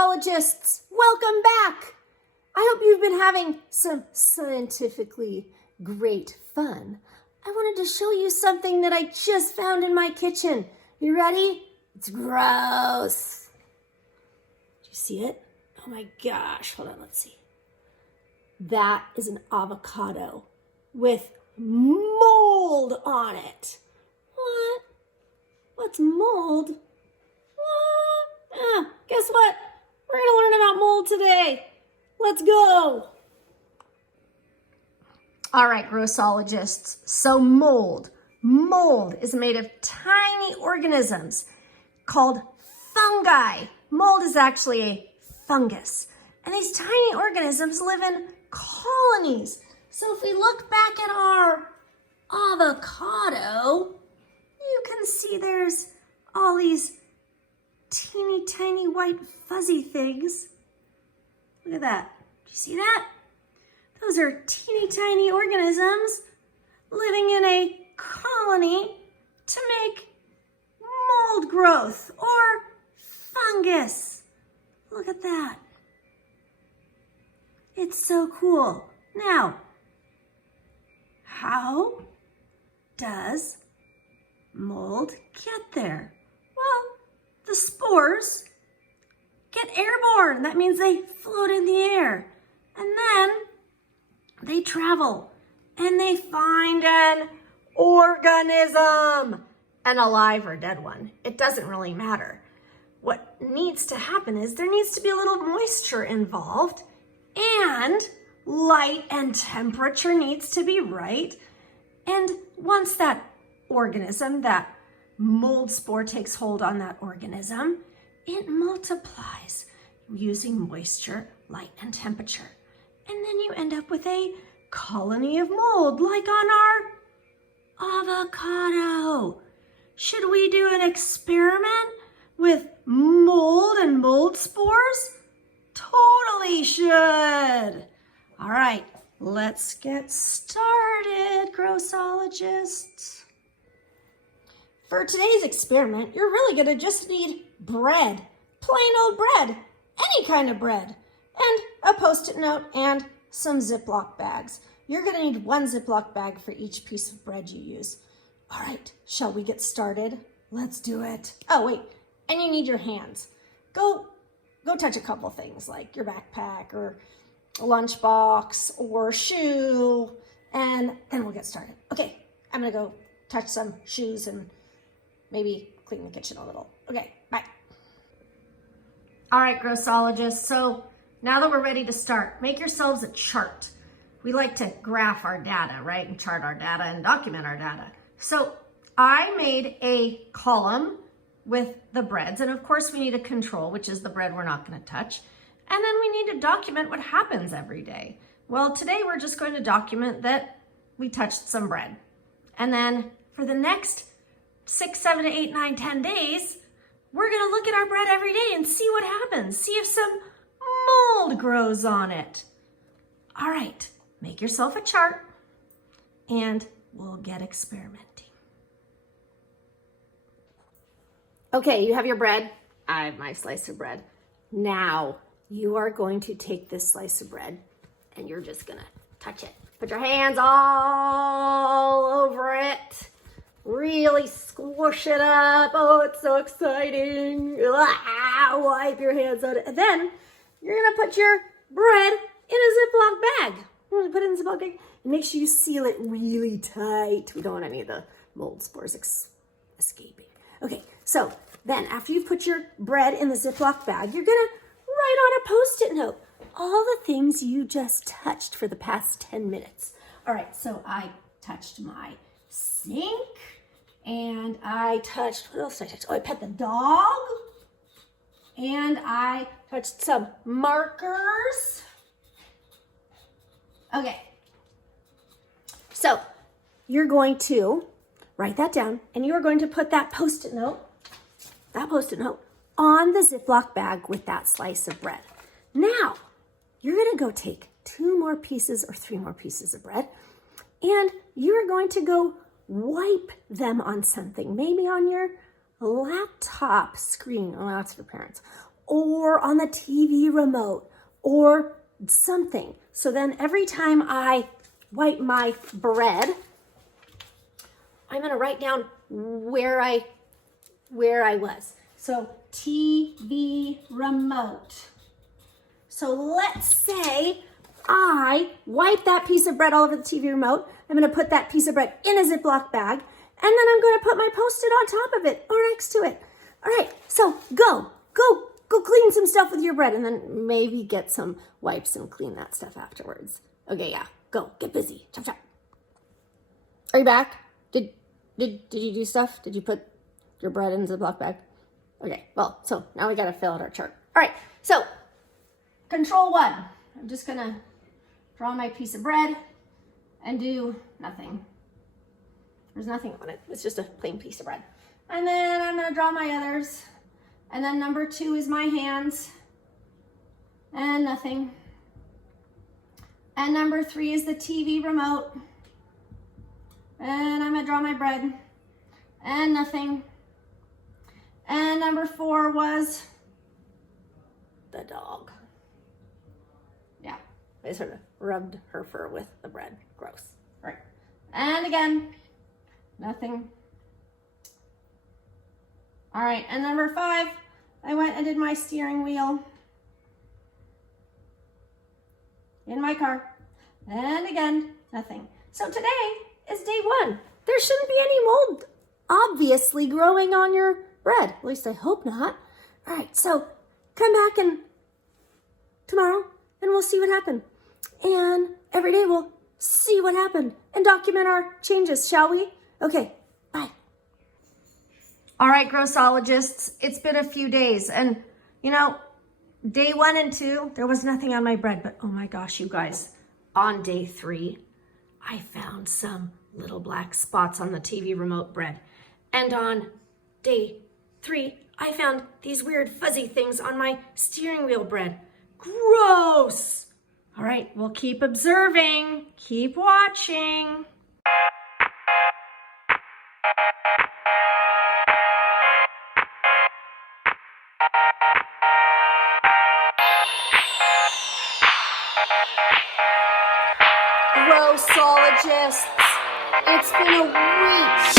Grossologists, welcome back. I hope you've been having some scientifically great fun. I wanted to show you something that I just found in my kitchen. You ready? It's gross. Do you see it? Oh my gosh, hold on, let's see. That is an avocado with mold on it. What? What's mold? What? Guess what? We're going to learn about mold today. Let's go. All right, grossologists. So mold is made of tiny organisms called fungi. Mold is actually a fungus. And these tiny organisms live in colonies. So if we look back at our avocado, you can see there's all these teeny tiny white fuzzy things. Look at that. Do you see that? Those are teeny tiny organisms living in a colony to make mold growth or fungus. Look at that. It's so cool. Now, how does mold get there? Well, the spores get airborne. That means they float in the air. And then they travel and they find an organism, an alive or dead one. It doesn't really matter. What needs to happen is there needs to be a little moisture involved, and light and temperature needs to be right. And once that organism, that mold spore takes hold on that organism, it multiplies using moisture, light, and temperature. And then you end up with a colony of mold, like on our avocado. Should we do an experiment with mold and mold spores? Totally should. All right, let's get started, grossologists. For today's experiment, you're really gonna just need bread, plain old bread, any kind of bread, and a Post-it note and some Ziploc bags. You're gonna need one Ziploc bag for each piece of bread you use. All right, shall we get started? Let's do it. Oh, wait, and you need your hands. Go touch a couple things like your backpack or a lunchbox or shoe, and then we'll get started. Okay, I'm gonna go touch some shoes and maybe clean the kitchen a little. Okay, bye. All right, grossologists, so now that we're ready to start, make yourselves a chart. We like to graph our data, right? And chart our data and document our data. So I made a column with the breads, and of course we need a control, which is the bread we're not gonna touch. And then we need to document what happens every day. Well, today we're just going to document that we touched some bread. And then for the next 6, 7, 8, 9, 10 days, we're gonna look at our bread every day and see what happens. See if some mold grows on it. All right, make yourself a chart and we'll get experimenting. Okay, you have your bread. I have my slice of bread. Now, you are going to take this slice of bread and you're just gonna touch it. Put your hands all over it. Really squish it up. Oh, it's so exciting. Wipe your hands on it. And then you're gonna put your bread in a Ziploc bag. You're gonna put it in a Ziploc bag and make sure you seal it really tight. We don't want any of the mold spores escaping. Okay, so then after you put your bread in the Ziploc bag, you're gonna write on a Post-it note all the things you just touched for the past 10 minutes. All right, so I touched my sink and I touched, what else did I touch? Oh, I pet the dog and I touched some markers. Okay, so you're going to write that down and you are going to put that Post-it note on the Ziploc bag with that slice of bread. Now, you're gonna go take 2 more pieces or 3 more pieces of bread and you're going to go wipe them on something, maybe on your laptop screen. Oh, that's for parents. or on the TV remote or something. So then every time I wipe my bread, I'm gonna write down where I was. So TV remote. So let's say I wipe that piece of bread all over the TV remote. I'm gonna put that piece of bread in a Ziploc bag, and then I'm gonna put my Post-it on top of it or next to it. All right, so go clean some stuff with your bread, and then maybe get some wipes and clean that stuff afterwards. Okay, yeah, go, get busy, chop chop. Are you back? Did you do stuff? Did you put your bread in the Ziploc bag? Okay, well, so now we gotta fill out our chart. All right, so control 1. I'm just gonna draw my piece of bread and do nothing. There's nothing on it. It's just a plain piece of bread. And then I'm gonna draw my others. And then number 2 is my hands and nothing. And number 3 is the TV remote. And I'm gonna draw my bread and nothing. And number 4 was the dog. Yeah, I sort of rubbed her fur with the bread. Gross. All right. And again, nothing. All right, and number 5, I went and did my steering wheel in my car. And again, nothing. So today is day 1. There shouldn't be any mold, obviously, growing on your bread. At least I hope not. All right, so come back and tomorrow and we'll see what happened. And every day we'll see what happened and document our changes, shall we? Okay, bye. All right, grossologists, it's been a few days, and you know, day 1 and 2, there was nothing on my bread, but oh my gosh, you guys, on day 3, I found some little black spots on the TV remote bread. And on day 3, I found these weird fuzzy things on my steering wheel bread. Gross! All right, we'll keep observing, keep watching. Grossologists, it's been a week.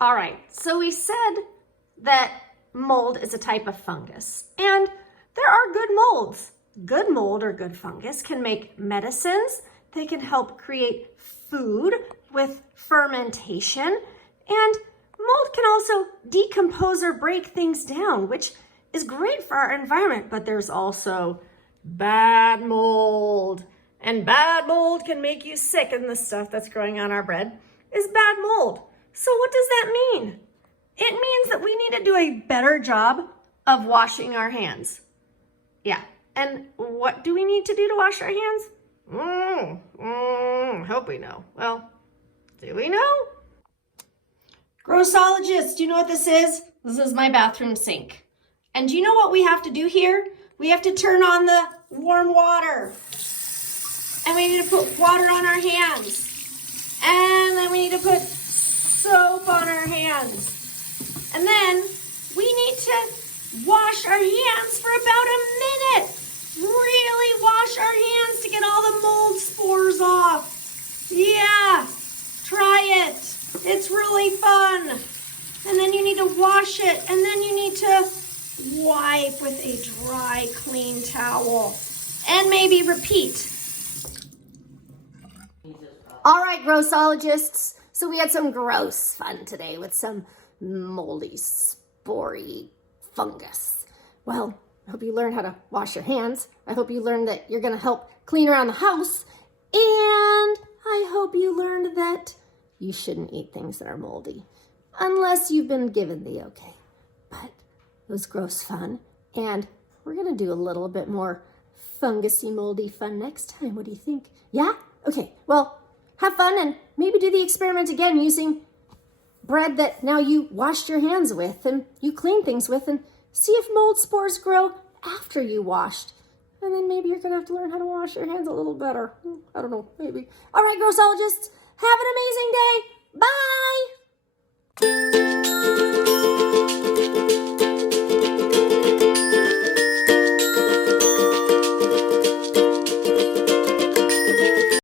All right, so we said that mold is a type of fungus, and there are good molds. Good mold or good fungus can make medicines. They can help create food with fermentation, and mold can also decompose or break things down, which is great for our environment, but there's also bad mold, and bad mold can make you sick, and the stuff that's growing on our bread is bad mold. So what does that mean? It means that we need to do a better job of washing our hands. Yeah, and what do we need to do to wash our hands? Hope we know. Well, do we know? Grossologists, do you know what this is? This is my bathroom sink. And do you know what we have to do here? We have to turn on the warm water. And we need to put water on our hands. And then we need to put soap on our hands. And then we need to wash our hands for about a minute. Really wash our hands to get all the mold spores off. Yeah, try it. It's really fun. And then you need to wash it, and then you need to wipe with a dry, clean towel. And maybe repeat. All right, grossologists. So we had some gross fun today with some moldy spory fungus. Well, I hope you learned how to wash your hands. I hope you learned that you're going to help clean around the house. And I hope you learned that you shouldn't eat things that are moldy unless you've been given the okay. But it was gross fun. And we're going to do a little bit more fungusy, moldy fun next time. What do you think? Yeah? Okay. Well, have fun and maybe do the experiment again using bread that now you washed your hands with and you clean things with, and see if mold spores grow after you washed. And then maybe you're going to have to learn how to wash your hands a little better. I don't know, maybe. All right, grossologists, have an amazing day. Bye!